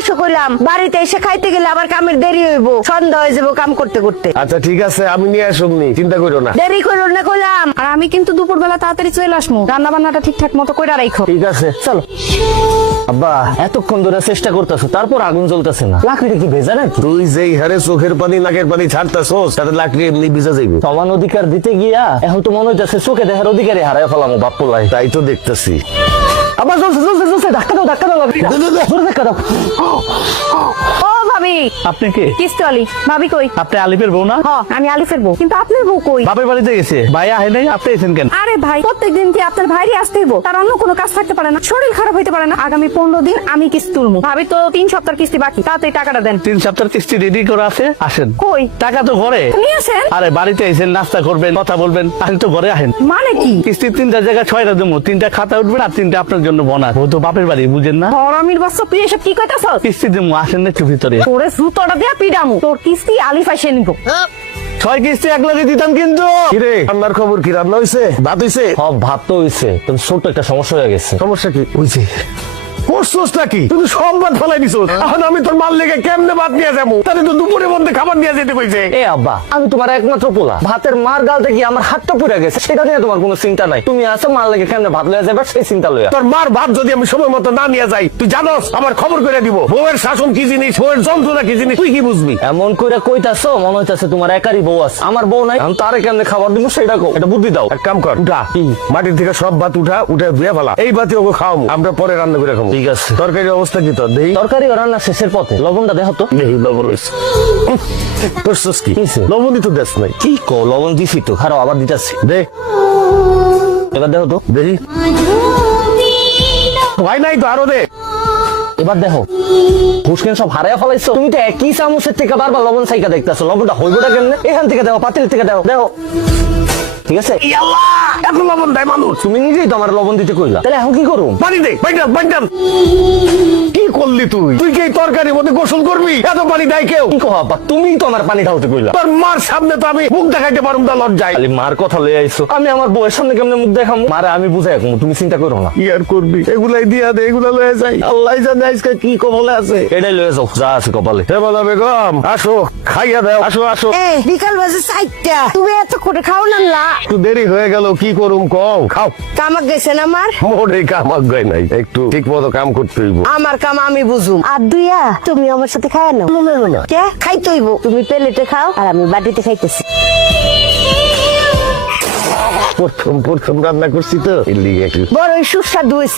এসে কইলাম বাড়িতে এসে খাইতে গেলে আবার কামের দেরি হইব, সন্ধ্যা হয়ে যাবো কাম করতে করতে। আচ্ছা ঠিক আছে, আমি নিয়ে আসুমনি, চিন্তা করো না। দেরি করো না কইলাম। আর আমি কিন্তু দুপুরবেলা তাড়াতাড়ি চলে আসবো, রান্না বান্নাটা ঠিকঠাক মতো কইরা রাখো। ঠিক আছে চলো। আব্বা এতক্ষণ ধরে চেষ্টা করতেছো, তারপর আগুন জ্বলতেছে না, লাকড়িটা কি ভেজা নাকি? তুই যেই হারে চোখের পানি নাকের পানি ছাড়তাছস, তাতে লাকড়ি এমনি ভিজা যাইবে। সমান অধিকার দিতে গিয়া এখন তো মনে হইতেছে চোখে দেখার অধিকারই হারায় ফেলামো বাপ্পলাই। তাই তো দেখতেছি। আবার জ্বলছে জ্বলছে জ্বলছে, ধাক্কা দাও ধাক্কা দাও, জোরে ধাক্কা দাও। ও ভাবি, আপনি কে? কিস্তি আলি। ভাবি কই? আপনি আলিফের বউ না? হ, আমি আলিফের বউ, কিন্তু আপনার বউ কই? বাপের বাড়িতে গেছে, ভাই আহে নাই, আপনি এসেছেন কেন? আরে ভাই, প্রত্যেকদিন কি আপনার ভাইরই আসতে হইব? তার অন্য কোনো কাজ থাকতে পারে না? শরীর খারাপ হইতে পারে না? আগামী 15 দিন আমি কিস্তি তুলবো। ভাবি তো 3 সপ্তাহ কিস্তি বাকি, তাড়াতাড়ি টাকাটা দেন। 3 সপ্তাহের কিস্তি রেডি করে আছে, আসেন। কই? টাকা তো ঘরে। নিয়ে আসেন। আরে বাড়িতে এসেছেন, নাস্তা করবেন, কথা বলবেন, আসেন তো ঘরে আহেন। মানে কি? কিস্তি 3টা জায়গায় 6টা দেবো, 3টা খাতা উঠবেন আর 3টা আপনার জন্য বোনাস। ও তো বাপের বাড়ি, বুঝেন না? হরামির বাচ্চা, তুই এসব কি কইতাছস? কিস্তি দেবো, আসেন না একটু ভিতরে। তোরে জুতোটা দিয়া পিডামু, তোর কিস্তি আলিফ এসে নিব। 6 কিস্তি এক লাগে দিতাম কিন্তু। কিরে রান্নার খবর কি? রান্না হইছে? ভাত হইছে? সব ভাত তো হইছে, কিন্তু ছোট্ট একটা সমস্যা হয়ে গেছে। সমস্যা কি হইছে? করছস নাকি? তুই তো সব ভাত ফেলাই দিছস। এখন আমি তোর মাল লেগে কেমনে ভাত নিয়ে যাবো? তাহলে তো দুপুরের মধ্যে খাবার নিয়ে যেতে কইছে। এ আব্বা, আমি তোমার একমাত্র পোলা, ভাতের মার গাল থেকে আমার হাতটা পুড়ে গেছে, সেটা নিয়ে তোমার কোনো চিন্তা নাই। তুমি আসো, মার লেগে কেমনে ভাত লয়ে যাবে সেই চিন্তা লইয়া। তোর মার ভাত যদি আমি সময় মতো না নিয়ে যাই, তুই জানোস আমার খবর করে দিব। বউয়ের শাসন কি জিনিস, বউয়ের যন্ত্রণা কি জিনিস, তুই কি বুঝবি? এমন কইরা কইতাছো মনে হইতাছে তোমার একারই বউ আছে, আমার বউ নাই। আমি তারে কেমনে খাবার দিব সেটা কও, এটা বুদ্ধি দাও। এক কাম কর, উঠা মাটির থেকে সব ভাত উঠে ধুয়ে ফেলা। এই ভাতে ওকে খাওয়াবো, আমরা পরে রান্না করে খাবো। ঠিক আছে। তরকারির অবস্থা কি তোর? দেই তরকারি রান্না শেষের পথে, লবণটা দেখো তো। দেই লবণ হয়েছে। করছস কি? কিসে? লবণই তো দেশ নাই। কি কও, লবণ দিছি তো, খারাপ আবার দিতাছি। দে এবার দেখো তো। দেখি হয় নাই তো, আরো দে। এবার দেখো, হুসকেন সব হারাইয়া ফেলাইছো। তুমি তো একই চামচের থেকে বারবার লবণ চাইকা দেখতেছো, লবণটা হইবটা কেমনে? এখান থেকে দেখো, পাতিল থেকে দেখো, দেখো ঠিক আছে। ইয়াল্লাহ, এত লবণ দেয় মানুষ? তুমি নিজেই তো আমার লবণ দিতে কইলা, তাহলে এখন কি করুম? পানি দে, বাইন্ডাল। কি করলি তুই? তুই কি এই তরকারির মধ্যে গোসল করবি? এত পানি দেয় কেউ? কি কো আব্বা, তুমিই তো আমার পানি ঢালতে কইলা। তোর মার সামনে তো আমি মুখ দেখাইতে পারুম না, লজ্জায়। খালি মার কথা লয়ে আইছো, আমি আমার বউয়ের সামনে কেমনে মুখ দেখামু? মারে আমি বুঝাই রাখবো, তুমি চিন্তা করো না। কি আর করবি? এগুলাই দিয়া দে, এগুলা লয়ে যাই। আল্লাহ জানে আজকে কি কবলে আছে। এটাই লয়ে যাও, যা আছে কপালে। হে বলা বেগম, আসো খাইয়া দাও, আসো আসো। এ বিকাল বাজে 4টা, তুমি এত করে খাও না? একটু দেরি হয়ে গেল, কি করুম কও? খাও। কামাক গেছেন আমার? মোরে কামাক গায় নাই, একটু ঠিক মতো কাম করতে হইব। আমার কাম আমি বুঝুম। আর দুইয়া তুমি আমার সাথে খায় না? কে খাইতে হইব? তুমি প্লেটে খাও আর আমি বাটিতে খাইতেছি। প্রথম রান্না করছি তো, এর লিগে একটু বড় সুস্বাদু হয়েছে।